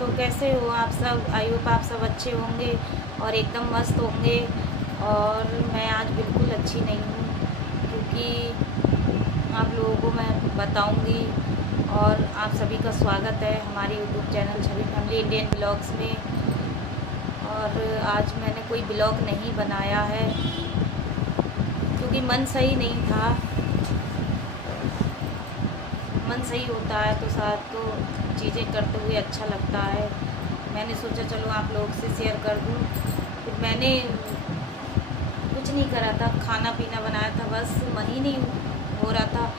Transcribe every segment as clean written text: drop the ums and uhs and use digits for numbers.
तो कैसे हो आप सब? आई होप आप सब अच्छे होंगे और एकदम मस्त होंगे। और मैं आज बिल्कुल अच्छी नहीं हूँ, क्योंकि आप लोगों को मैं बताऊँगी। और आप सभी का स्वागत है हमारे यूट्यूब चैनल छवि फैमिली इंडियन ब्लॉग्स में। और आज मैंने कोई ब्लॉग नहीं बनाया है क्योंकि मन सही नहीं था। मन सही होता है तो साथ तो चीज़ें करते हुए अच्छा लगता है। मैंने सोचा चलो आप लोग से शेयर कर दूँ। फिर मैंने कुछ नहीं करा था, खाना पीना बनाया था, बस मन ही नहीं हो रहा था।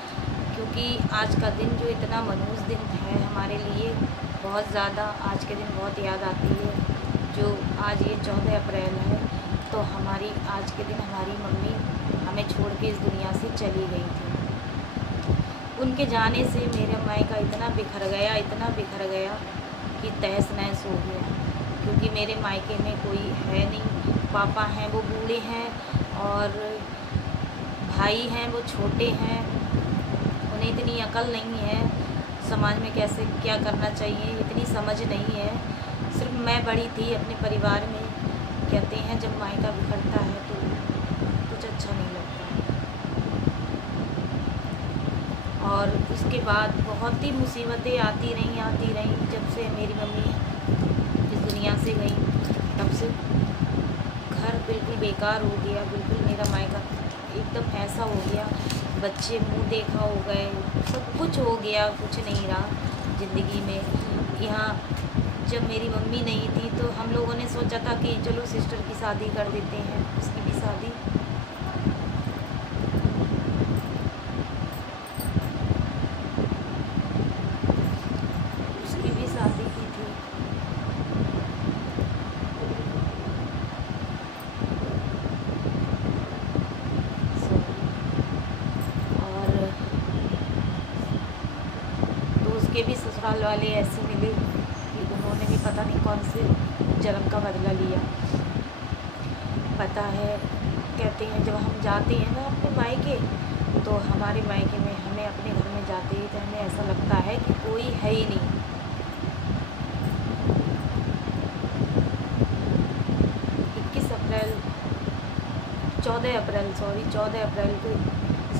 क्योंकि आज का दिन जो इतना मनहूस दिन है हमारे लिए, बहुत ज़्यादा आज के दिन बहुत याद आती है। जो आज ये 14 अप्रैल है, तो हमारी आज के दिन हमारी मम्मी हमें छोड़ के इस दुनिया से चली गई थी। उनके जाने से मेरे मायका इतना बिखर गया कि तहस नहस हो गया। क्योंकि मेरे मायके में कोई है नहीं। पापा हैं वो बूढ़े हैं और भाई हैं वो छोटे हैं। उन्हें इतनी अकल नहीं है समाज में कैसे क्या करना चाहिए, इतनी समझ नहीं है। सिर्फ मैं बड़ी थी अपने परिवार में। कहते हैं जब मायका बिखरता है तो कुछ अच्छा नहीं लगता। और उसके बाद बहुत ही मुसीबतें आती रहीं। जब से मेरी मम्मी इस दुनिया से गई, तब से घर बिल्कुल बेकार हो गया। बिल्कुल मेरा मायका एकदम ऐसा हो गया, बच्चे मुंह देखा हो गए, सब कुछ हो गया, कुछ नहीं रहा ज़िंदगी में। यहाँ जब मेरी मम्मी नहीं थी तो हम लोगों ने सोचा था कि चलो सिस्टर की शादी कर देते हैं। उसकी भी शादी की थी। और तो उसके भी ससुराल वाले ऐसे मिले कि उन्होंने भी पता नहीं कौन से जन्म का बदला लिया। पता है, कहते हैं जब हम जाते हैं ना अपने मायके, तो हमारे मायके में हमें अपने घर में जाते ही तो हमें ऐसा लगता है कि कोई है ही नहीं। 14 अप्रैल को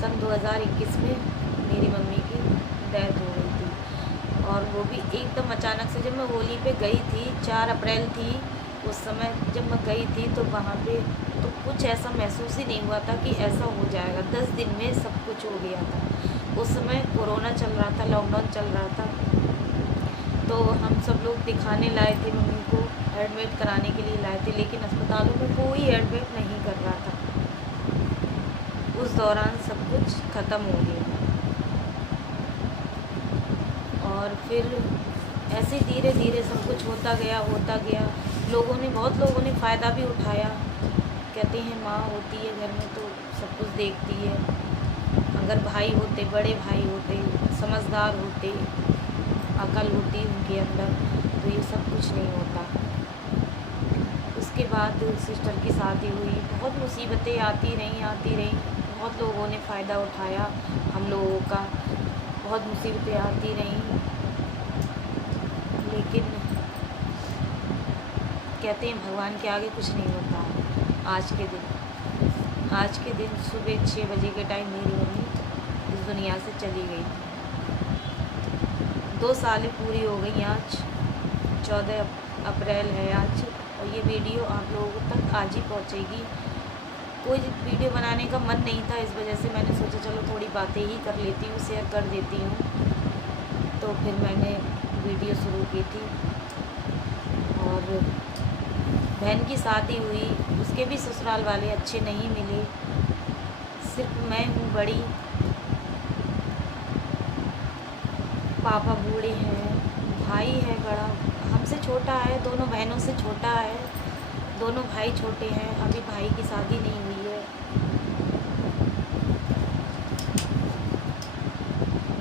सन 2021 में मेरी मम्मी की डेथ हो गई थी। और वो भी एकदम अचानक से। जब मैं होली पे गई थी, 4 अप्रैल थी उस समय, जब मैं गई थी तो वहाँ पे तो कुछ ऐसा महसूस ही नहीं हुआ था कि ऐसा हो जाएगा। 10 दिन में सब कुछ हो गया था। उस समय कोरोना चल रहा था, लॉकडाउन चल रहा था। तो हम सब लोग दिखाने लाए थे मम्मी को, एडमिट कराने के लिए लाए थे, लेकिन अस्पतालों में कोई एडमिट नहीं कर रहा था। उस दौरान सब कुछ ख़त्म हो गया। और फिर ऐसे धीरे धीरे सब कुछ होता गया। बहुत लोगों ने फ़ायदा भी उठाया। कहते हैं माँ होती है घर में तो सब कुछ देखती है। अगर भाई होते, बड़े भाई होते, समझदार होते, अकल होती उनके अंदर, तो ये सब कुछ नहीं होता। उसके बाद सिस्टर की शादी हुई। बहुत मुसीबतें आती रहीं। बहुत लोगों ने फ़ायदा उठाया हम लोगों का। बहुत मुसीबतें आती रहीं, लेकिन कहते हैं भगवान के आगे कुछ नहीं होता। आज के दिन सुबह 6 बजे के टाइम मेरी मम्मी इस दुनिया से चली गई थी। 2 सालें पूरी हो गई आज। 14 अप्रैल है आज, और ये वीडियो आप लोगों तक आज ही पहुंचेगी। कोई वीडियो बनाने का मन नहीं था, इस वजह से मैंने सोचा चलो थोड़ी बातें ही कर लेती हूँ, शेयर कर देती हूँ। तो फिर मैंने वीडियो शुरू की थी। और बहन की शादी हुई, उसके भी ससुराल वाले अच्छे नहीं मिले। सिर्फ मैं हूँ बड़ी, पापा बूढ़े हैं, भाई है बड़ा, हमसे छोटा है, दोनों बहनों से छोटा है, दोनों भाई छोटे हैं। अभी भाई की शादी नहीं हुई है।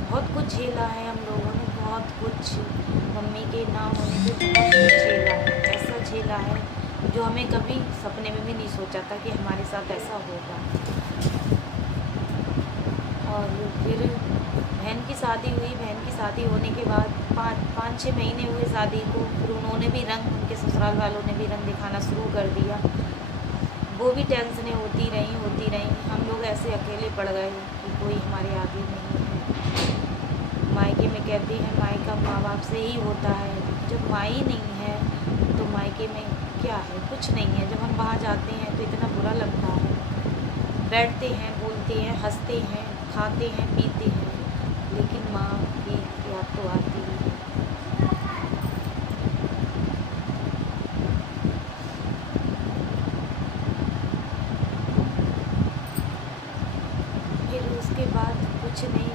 बहुत कुछ झेला है हम लोगों ने, बहुत कुछ। मम्मी के ना होने पे बहुत कुछ झेला है। ऐसा झेला है जो हमें कभी सपने में भी नहीं सोचा था कि हमारे साथ ऐसा होगा। और फिर बहन की शादी हुई। बहन की शादी होने के बाद 5-6 महीने हुए शादी को, फिर उन्होंने भी रंग, उनके ससुराल वालों ने भी रंग दिखाना शुरू कर दिया। वो भी टेंशनें होती रहीं। हम लोग ऐसे अकेले पड़ गए कि कोई हमारे आगे नहीं है। मायके में कहते हैं मायका माँ बाप से ही होता है, जब माँ ही नहीं है तो मायके में क्या है, कुछ नहीं है। जब हम वहाँ जाते हैं तो इतना बुरा लगता है। बैठते हैं, बोलते हैं, हंसते हैं, खाते हैं, पीते हैं, लेकिन माँ की याद तो आती ही है। फिर उसके बाद कुछ नहीं।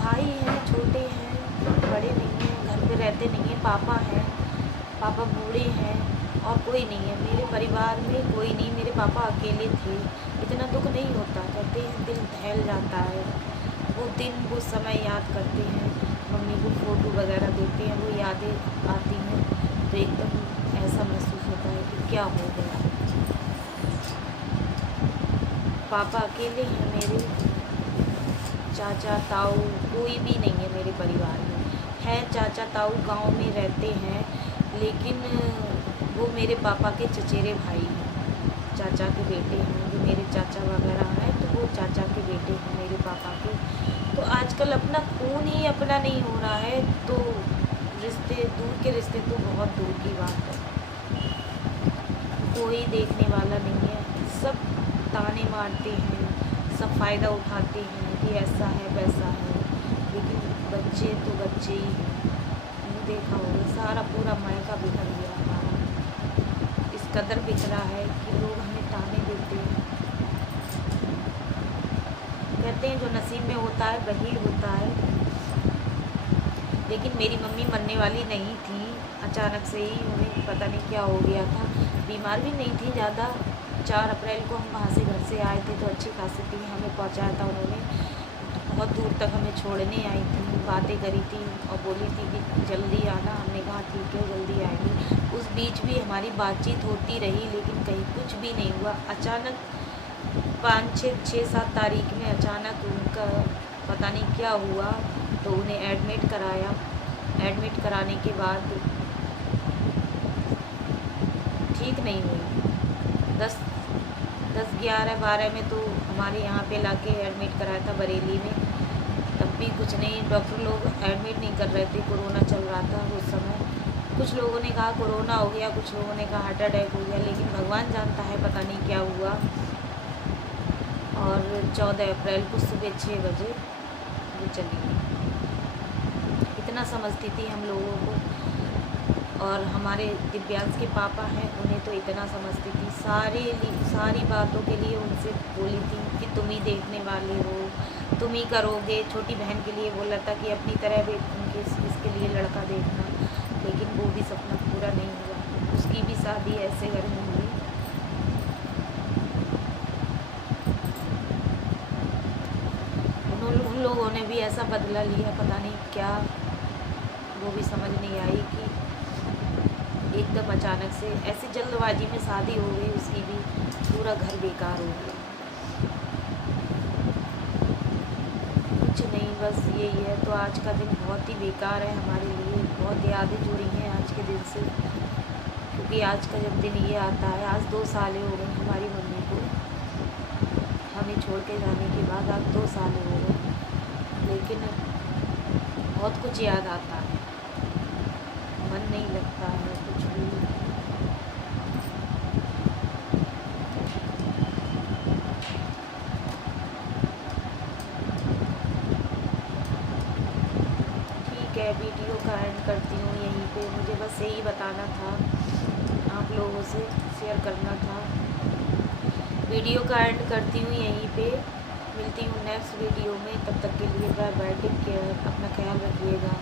भाई हैं, छोटे हैं, बड़े नहीं हैं, घर पे रहते नहीं हैं। पापा हैं, पापा बूढ़े हैं और कोई नहीं है मेरे परिवार में, कोई नहीं। मेरे पापा अकेले थे। इतना दुख नहीं होता, कहते हैं दिल दहल जाता है। वो दिन, वो समय याद करते हैं, मम्मी को फ़ोटो वगैरह देते हैं, वो यादें आती हैं तो एकदम ऐसा महसूस होता है कि क्या हो गया। पापा अकेले हैं मेरे, चाचा ताऊ कोई भी नहीं है मेरे परिवार में। है चाचा ताऊ गांव में रहते हैं, लेकिन वो मेरे पापा के चचेरे भाई हैं, चाचा के बेटे हैं। जो मेरे चाचा वगैरह हैं तो वो चाचा के बेटे हैं मेरे पापा के। तो आजकल अपना खून ही अपना नहीं हो रहा है, तो रिश्ते, दूर के रिश्ते तो बहुत दूर की बात है। कोई देखने वाला नहीं है, सब ताने मारते हैं, सब फ़ायदा उठाते हैं कि ऐसा है वैसा है, लेकिन बच्चे तो बच्चे ही हैं। देखा होगा सारा पूरा मायका बिखर गया हमारा, इस कदर बिखरा है कि लोग हमें ताने देते हैं। कहते हैं जो नसीब में होता है वही होता है, लेकिन मेरी मम्मी मरने वाली नहीं थी। अचानक से ही उन्हें पता नहीं क्या हो गया था। बीमार भी नहीं थी ज़्यादा। 4 अप्रैल को हम वहाँ से घर से आए थे तो अच्छी खासी थी, हमें पहुँचाया था उन्होंने। बहुत दूर तक हमें छोड़ने आई थी, बातें करी थी और बोली थी कि जल्दी आना। हमने कहा ठीक है जल्दी आएंगे। उस बीच भी हमारी बातचीत होती रही, लेकिन कहीं कुछ भी नहीं हुआ। अचानक 5-6-7 तारीख में अचानक उनका पता नहीं क्या हुआ, तो उन्हें एडमिट कराया। एडमिट कराने के बाद ठीक नहीं हुई। 10-11-12 में तो हमारे यहाँ पे लाके एडमिट कराया था बरेली में, तब भी कुछ नहीं। डॉक्टर लोग एडमिट नहीं कर रहे थे, कोरोना चल रहा था उस समय। कुछ लोगों ने कहा कोरोना हो गया, कुछ लोगों ने कहा हार्ट अटैक हो गया, लेकिन भगवान जानता है पता नहीं क्या हुआ। और 14 अप्रैल को सुबह 6 बजे वो चली गई। इतना समझती थी हम लोगों को। और हमारे दिव्यांश के पापा हैं, उन्हें तो इतना समझती थी। सारी बातों के लिए उनसे बोली थी कि तुम ही देखने वाले हो, तुम ही करोगे। छोटी बहन के लिए बोला था कि अपनी तरह भी उनके इसके लिए लड़का देखना, लेकिन वो भी सपना पूरा नहीं हुआ। उसकी भी शादी ऐसे घर में हुई। उन लोगों ने भी ऐसा बदला लिया, पता नहीं क्या, वो भी समझ नहीं आई कि एकदम अचानक से ऐसी जल्दबाजी में शादी हो गई उसकी भी, पूरा घर बेकार हो गया। कुछ नहीं, बस यही है। तो आज का दिन बहुत ही बेकार है हमारे लिए, बहुत यादें जुड़ी हैं आज के दिन से, क्योंकि आज का जब दिन ये आता है, आज 2 साल हो गए हमारी मम्मी को हमें छोड़ के जाने के बाद। आज 2 साल हो गए, लेकिन बहुत कुछ याद आता है, मन नहीं लगता है कुछ भी। ठीक है, वीडियो का एंड करती हूँ यहीं पे। मुझे बस यही बताना था, आप लोगों से शेयर करना था। वीडियो का एंड करती हूँ यहीं पे, मिलती हूँ नेक्स्ट वीडियो में। तब तक के लिए बाय बाय, टेक केयर, अपना ख्याल रखिएगा।